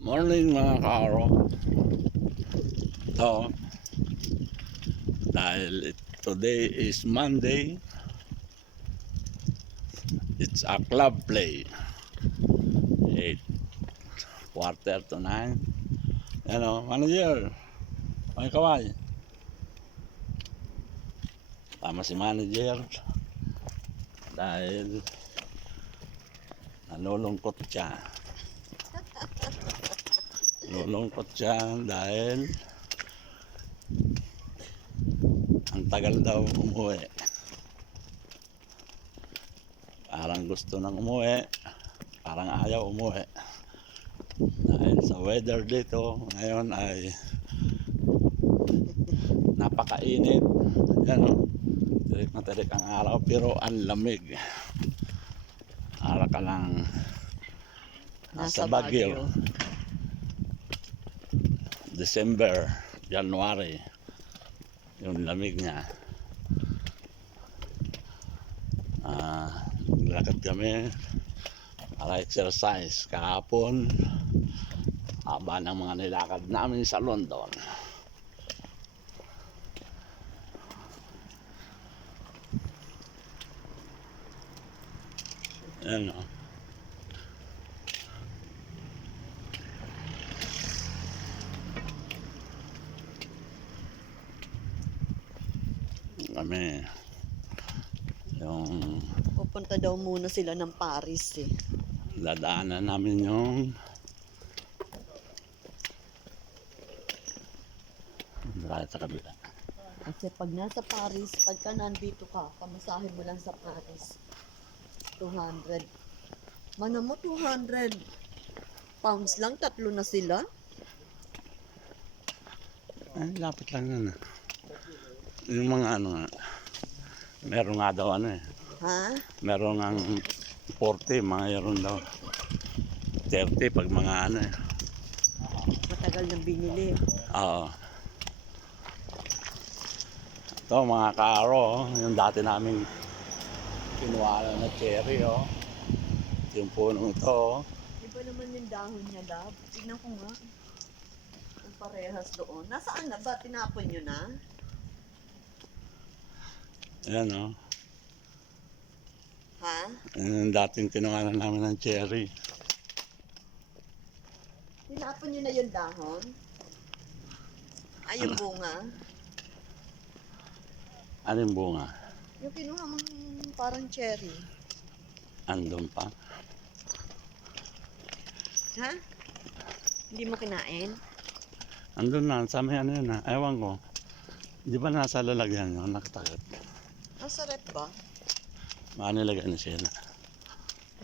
Morning mga kaaro. Ito, dahil today is Monday, it's a club play. 8, quarter to 9. Ano, manager, may kaway. Tama si manager dahil nalulungkot siya. Nalulungkot siya dahil ang tagal daw umuwi. Parang gusto nang umuwi, parang ayaw umuwi. Dahil sa weather dito ngayon ay napakainit. Yan o, tirik na tirik ang araw pero ang lamig. Para ka lang nasa Baguio. December, January, yung lamig niya. Naglakad kami para exercise kahapon. Haba ng mga nilakad namin sa London. Ayan o. Kami yung Pupunta daw muna sila ng Paris eh. dadaanan namin yung sa kabila. Kasi pag nasa Paris, pagka nandito ka, pamasahe mo lang sa Paris, 200. Mana mo 200 pounds lang, tatlo na sila. Ay, lapit lang yun. Yung mga ano nga, meron nga daw ano eh. Ha? Meron ang 40, mga meron daw 30 pag mga ano eh. Matagal nang binili. Oo. Ito mga kaaro, yung dati namin kinuha na cherry oh. Yung punong ito oh. Iba naman yung dahon niya, love. Tignan ko nga. Ang parehas doon. Nasaan na ba? Tinapon nyo na? Ayan oh. Ha? Yung dating kinuha na namin ng cherry. Tinapon nyo na yung dahon? Ay, yung bunga? Ano yung bunga? Yung kinuha mong parang cherry. Andun pa. Ha? Hindi mo kinain? Andun na, sa may ano yun ah. Ewan ko. Di ba nasa lalagyan yun, nakatakot? Nasa rep ba? Baka nilagay na sila.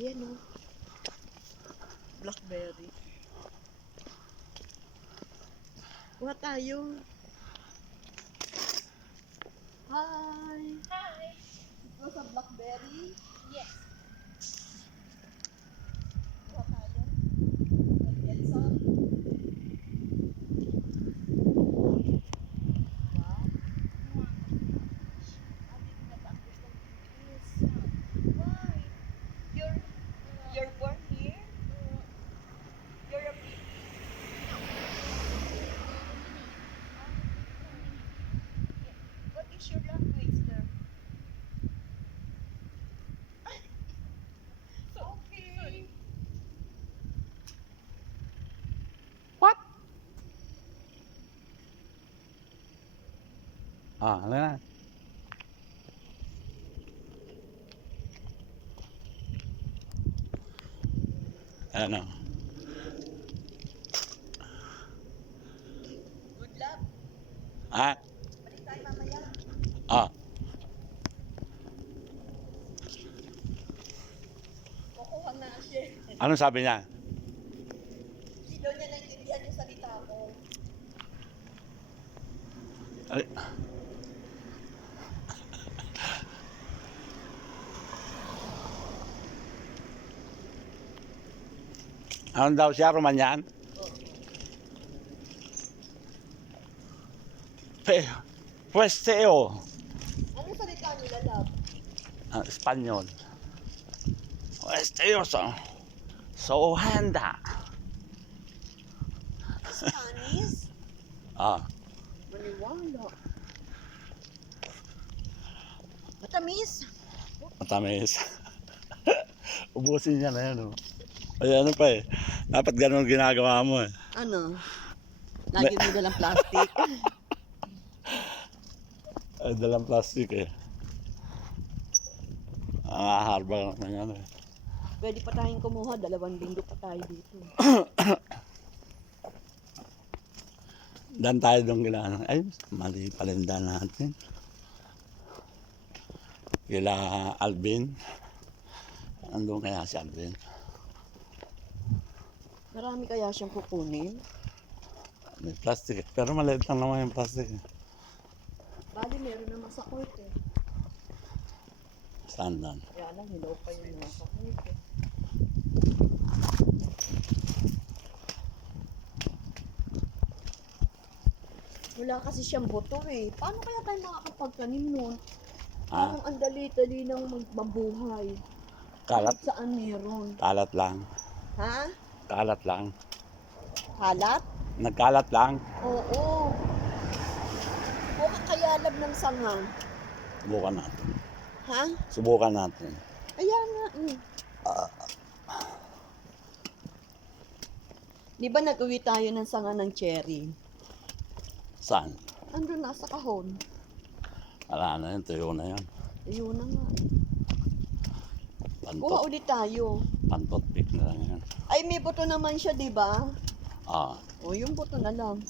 Ayan o. Blackberry. Kuha tayo. Hi! Hi. Ito sa blackberry. Yes. Kuha tayo. Edson. Wow. I did not understand this. Why? You're born here? You're a big. What is your language there? Okay. What? Ah, ano na? Ano? Good luck. Ah? Balik tayo mamaya. Ah. Kukuha na siya. Anong sabi niya? Hindi daw niya naintindihan yung salita ko. Ay. Ano daw siya, Romanyan? Puesteo. Ano salita nila, love? Espanyol. Puesteo so handa. Ah, Maniwala. Matamis. matamis. Ubusin niya na yan, oh. Ay, ano pa eh. Dapat ganun ginagawa mo eh. Ano? Lagi mo dalang plastic. Ay, dalang plastic eh. Harbor na yan eh. Pwede pa tayong kumuha. 2 linggo pa tayo dito. Dan tayo doon kailangan. Ay, mali palinda natin. Kila Alvin. Andun kaya si Alvin. Marami kaya siyang kukunin. May plastic eh. Pero maliit lang naman yung plastic eh. Bali, meron naman sa court eh. Saan doon? Kaya lang, hilaw pa yung nasa court eh. Wala kasi siyang buto eh. Paano kaya tayo makakapagtanim nun? Ah, Parang ang dali-dali nang magbabuhay. kalat. Saan meron? Kalat lang. Ha? Kalat lang. Halat? Nagkalat lang. Oo. O kakayalab ng sanga. Subukan natin. Ha? Subukan natin. Ayan nga. Di ba nag-uwi tayo ng sanga ng cherry? Saan? Andun nasa kahon. Wala na yun. Tuyo na yan. Ayun na nga. Kuha Pantot. ulit tayo. Pantot pick na lang yan. Ay, may buto naman siya, di ba? Ah, O, yung buto na lang.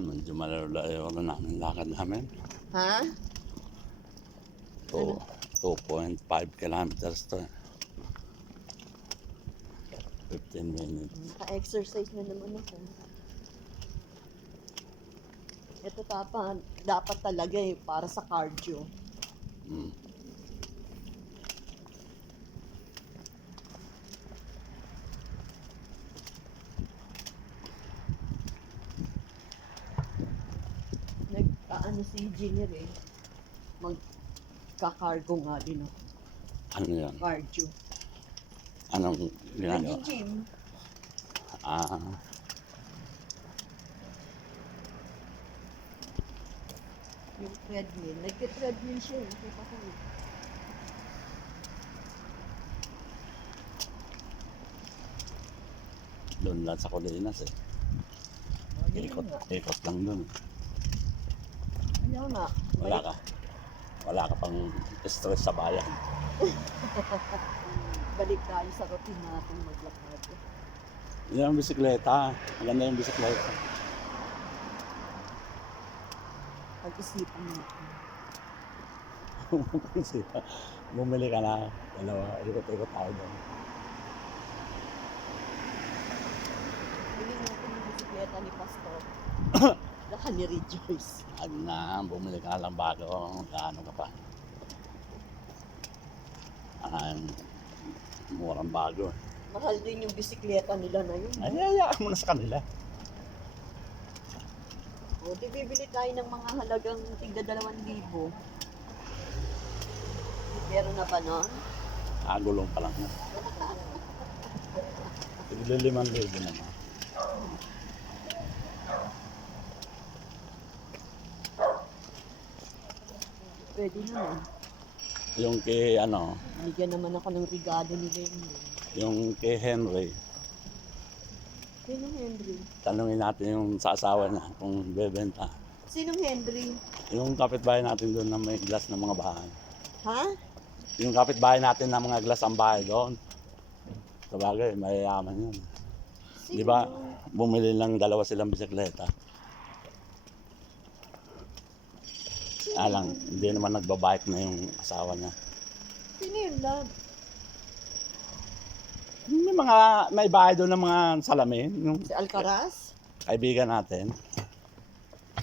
medyo malayo na namin lakad namin. Ha? To 2.5 kilometers to. 15 minutes. Ka-exercise na naman ako. Ito dapat talaga eh, para sa cardio. Mm. Ano si Junior eh, magkakargo nga din ako. Ano yan? Cardio. Anong ginagawa? Nag-gym. Ah, Yung treadmill. Nagka-treadmill siya eh. Nakita ko eh. doon lang sa Colinas eh. Yun Ikot, nga. ikot lang doon. Ayaw nga. Wala ka pang stress sa bayan. Balik tayo sa routine natin maglakad. Yan ang bisikleta. Maganda yung bisikleta. Pag-isipan natin. Bumili ka na. Dalawa, ikot-ikot tayo doon. Bili natin yung bisikleta ni Pastor. Saka ni Rejoice. Huwag na, bumili ka lang bago. Gaano ka pa. Murang bago. Mahal din yung bisikleta nila na yun. Ay, hayaan mo na sa kanila. O, di bibili tayo ng mga halagang tigda 2,000. Pero na ba nun? Gulong pa lang. Tigliliman libo naman. Pwede naman. Yung kay ano, Bigyan naman ako ng regalo nila yun. yung kay Henry, Sinong Henry? tanungin natin yung sa asawa niya kung bebenta. Sinong Henry? Yung kapitbahay natin doon na may glass ng mga bahay. Ha? Yung kapitbahay natin na mga glass ang bahay doon. Sabagay, mayayaman yun. Sino? Di ba, bumili lang 2 silang bisikleta. Alang, hindi naman nagbabike na yung asawa niya. Sino yun, love? May mga, may bahay doon ng mga salamin. Yung Si Alcaraz? kaibigan natin.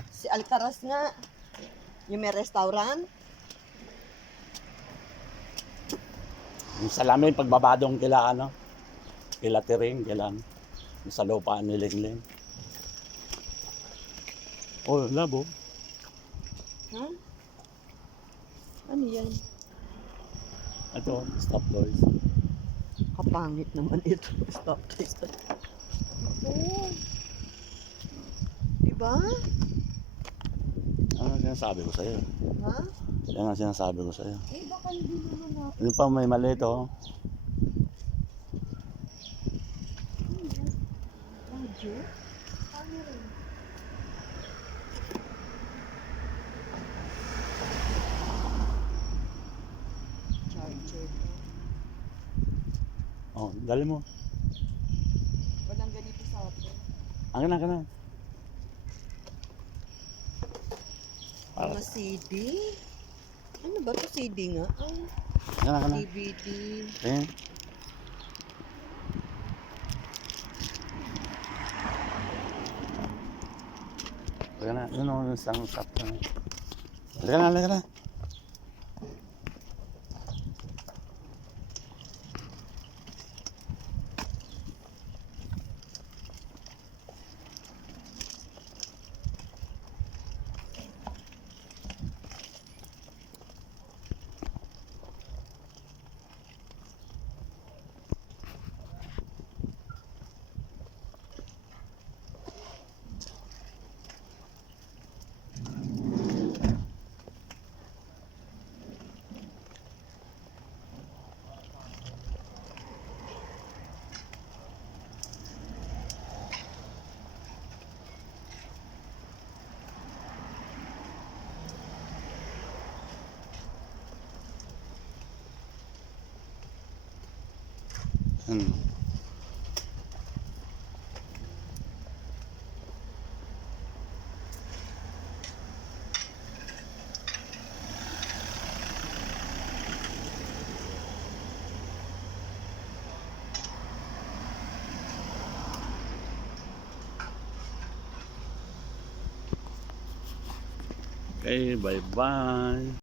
Si Alcaraz nga. Yung may restaurant? Yung salamin, pagbabadong kila ano, kila Tiring, kila ano, yung sa lupaan ni Lingling. Oh, labo. Ha? Ano yan? Ito, stop boys. Kapangit naman ito. Stop. Oo. Diba? Ano ang sinasabi ko sa'yo? Ha? Yan ang sinasabi ko sa'yo. Eh, baka hindi naman natin. Yung pa may mali ito. Radyo? Paano rin? Charger. Oh, dali mo. Walang ganito sa atin. Akin na. Para. Mga CD? Ano ba to CD nga? Ay, Akin na. DVD. Ayan. Halika na. Yun o, yung isang stop na. Halika na. Okay, bye-bye.